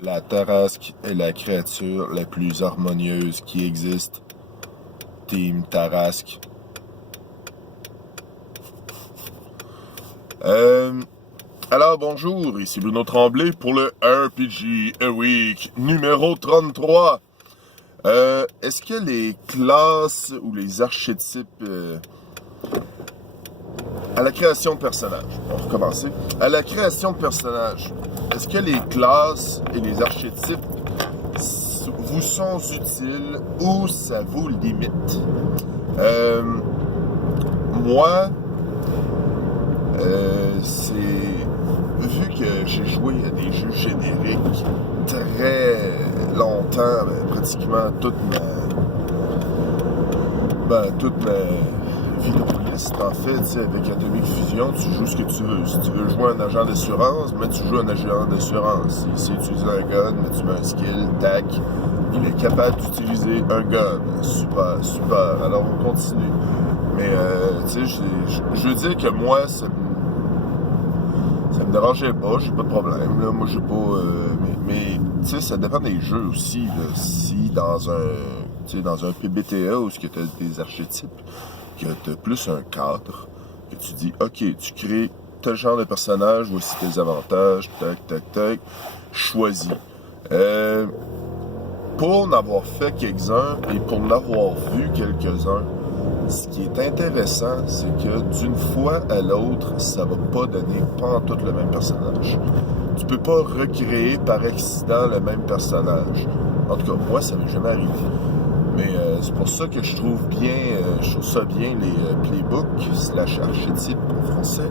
La Tarasque est la créature la plus harmonieuse qui existe. Team Tarasque. Alors bonjour, ici Bruno Tremblay pour le RPG A Week numéro 33. Est-ce que les classes ou les archétypes à la création de personnages, on va recommencer. À la création de personnages, est-ce que les classes et les archétypes vous sont utiles ou ça vous limite? Moi, c'est... Vu que j'ai joué à des jeux génériques très longtemps, pratiquement toute ma vie de liste, en fait, tu sais, avec Atomic Fusion, tu joues ce que tu veux. Si tu veux jouer un agent d'assurance, mais tu joues un agent d'assurance. Si tu utilises un gun, mais tu mets un skill, tac, il est capable d'utiliser un gun. Super, super. Alors, on continue. Mais, tu sais, je veux dire que moi, ça me dérangeait pas, j'ai pas de problème. Là. Moi, j'ai pas... mais tu sais, ça dépend des jeux aussi. Là. Si dans un PBTA où tu as des archétypes, que tu as plus un cadre, que tu dis, OK, tu crées tel genre de personnage, voici tes avantages, tac, tac, tac, choisis. Pour n'avoir fait quelques-uns et pour n'avoir vu quelques-uns, ce qui est intéressant, c'est que d'une fois à l'autre, ça va pas donner pantoute le même personnage. Tu peux pas recréer par accident le même personnage. En tout cas, moi, ça m'est jamais arrivé. Mais c'est pour ça que je trouve ça bien les playbooks / archétypes en français.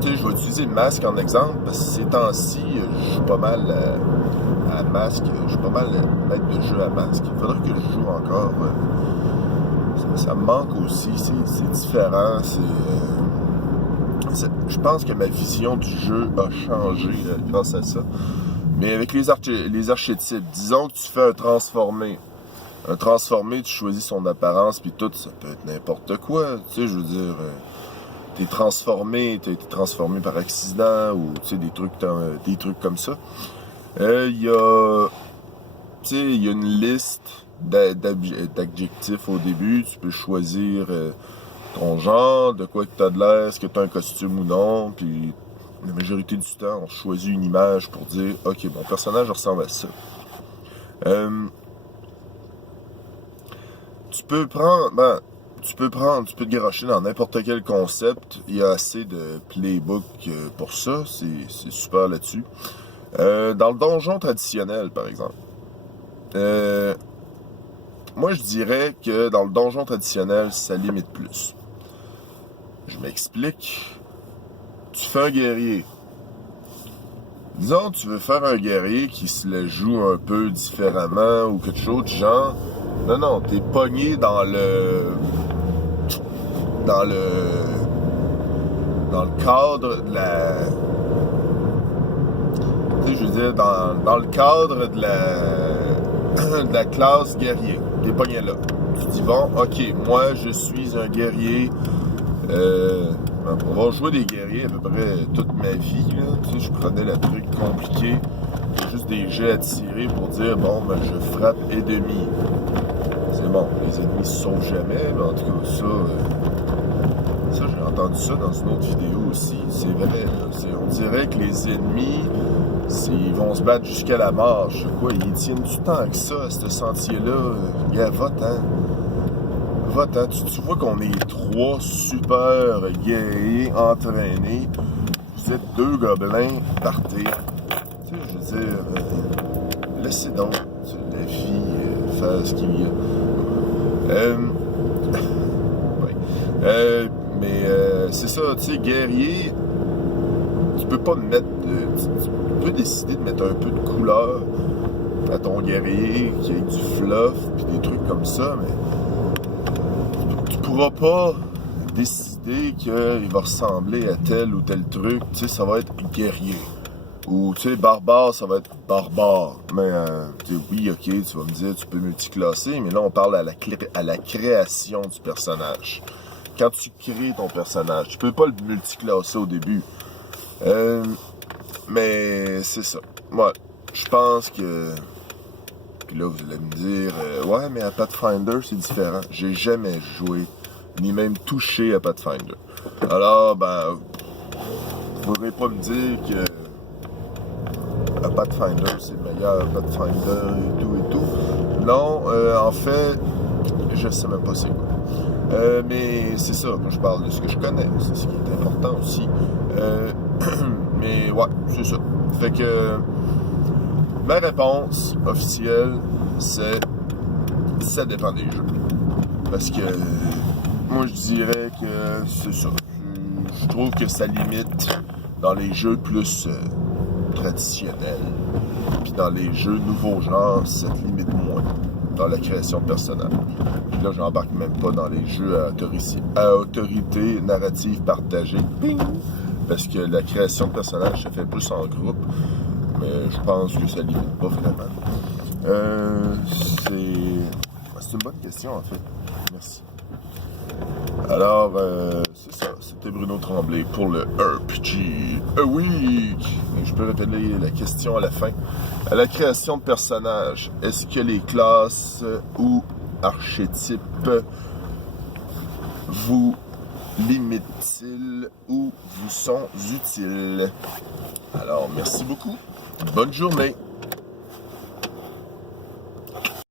Tu sais, je vais utiliser Masque en exemple parce que ces temps-ci, je joue pas mal à Masque. Je suis pas mal maître de jeu à Masque. Il faudrait que je joue encore. Ça me manque aussi. C'est différent. Je pense que ma vision du jeu a changé grâce à ça. Mais avec les archétypes, disons que tu fais un transformé. Un transformé, tu choisis son apparence, puis tout, ça peut être n'importe quoi. Tu sais, je veux dire, t'as été transformé par accident, ou tu sais, des trucs comme ça. Il y a une liste d'adjectifs au début. Tu peux choisir ton genre, de quoi que tu as de l'air, est-ce que tu as un costume ou non. Puis la majorité du temps, on choisit une image pour dire « Ok, mon personnage ressemble à ça. » Tu peux te garocher dans n'importe quel concept. Il y a assez de playbooks pour ça. C'est super là-dessus. Dans le donjon traditionnel, par exemple. Moi, je dirais que dans le donjon traditionnel, ça limite plus. Je m'explique. Tu fais un guerrier. Disons, tu veux faire un guerrier qui se la joue un peu différemment ou quelque chose du genre. Non, t'es pogné dans le cadre de la... Tu sais, je veux dire, dans le cadre de la classe guerrier. T'es pogné là. Tu dis, bon, ok, moi, je suis un guerrier. On va jouer des guerriers à peu près toute ma vie. Là. Tu sais, je prenais le truc compliqué. Juste des jets à tirer pour dire, bon, ben, je frappe ennemis. C'est bon, les ennemis se sauvent jamais, mais en tout cas, ça j'ai entendu ça dans une autre vidéo aussi. C'est vrai, là. On dirait que les ennemis, ils vont se battre jusqu'à la mort. Je sais quoi, ils tiennent du temps que ça, ce sentier-là. Gars, va-t'en. Tu vois qu'on est 3 super guerriers entraînés. Vous êtes 2 gobelins, partez. Tu sais, je veux dire, laissez donc la vie faire ce qu'il y a. Ouais. Mais c'est ça, tu sais, guerrier, tu peux pas mettre tu peux décider de mettre un peu de couleur à ton guerrier, qui ait du fluff, puis des trucs comme ça, mais tu pourras pas décider qu'il va ressembler à tel ou tel truc. Tu sais, ça va être guerrier. Ou, tu sais, barbare, ça va être barbare. Mais, tu sais, oui, ok, tu vas me dire, tu peux multiclasser, mais là, on parle à la création du personnage. Quand tu crées ton personnage, tu peux pas le multiclasser au début. Mais c'est ça. Moi, je pense que... Puis là, vous allez me dire, ouais, mais à Pathfinder, c'est différent. J'ai jamais joué, ni même touché à Pathfinder. Alors, ben, vous ne pourrez pas me dire que à Pathfinder, c'est meilleur, Pathfinder et tout et tout. Non, en fait, je sais même pas c'est quoi. Mais c'est ça, moi je parle de ce que je connais, c'est ce qui est important aussi. Mais ouais, c'est ça. Fait que ma réponse officielle, c'est ça dépend des jeux. Parce que moi je dirais que c'est ça. Je trouve que ça limite dans les jeux plus traditionnels. Puis dans les jeux nouveaux genres, ça te limite moins dans la création de personnages. Puis là, j'embarque même pas dans les jeux à autorité narrative partagée. Ping! Parce que la création de personnages se fait plus en groupe. Mais je pense que ça limite pas vraiment. C'est une bonne question, en fait. Merci. Alors, c'est ça. C'était Bruno Tremblay pour le RPG A Week. Et je peux révéler la question à la fin. À la création de personnages, est-ce que les classes ou archétypes vous limitent-ils ou vous sont utiles? Alors, merci beaucoup. Bonne journée.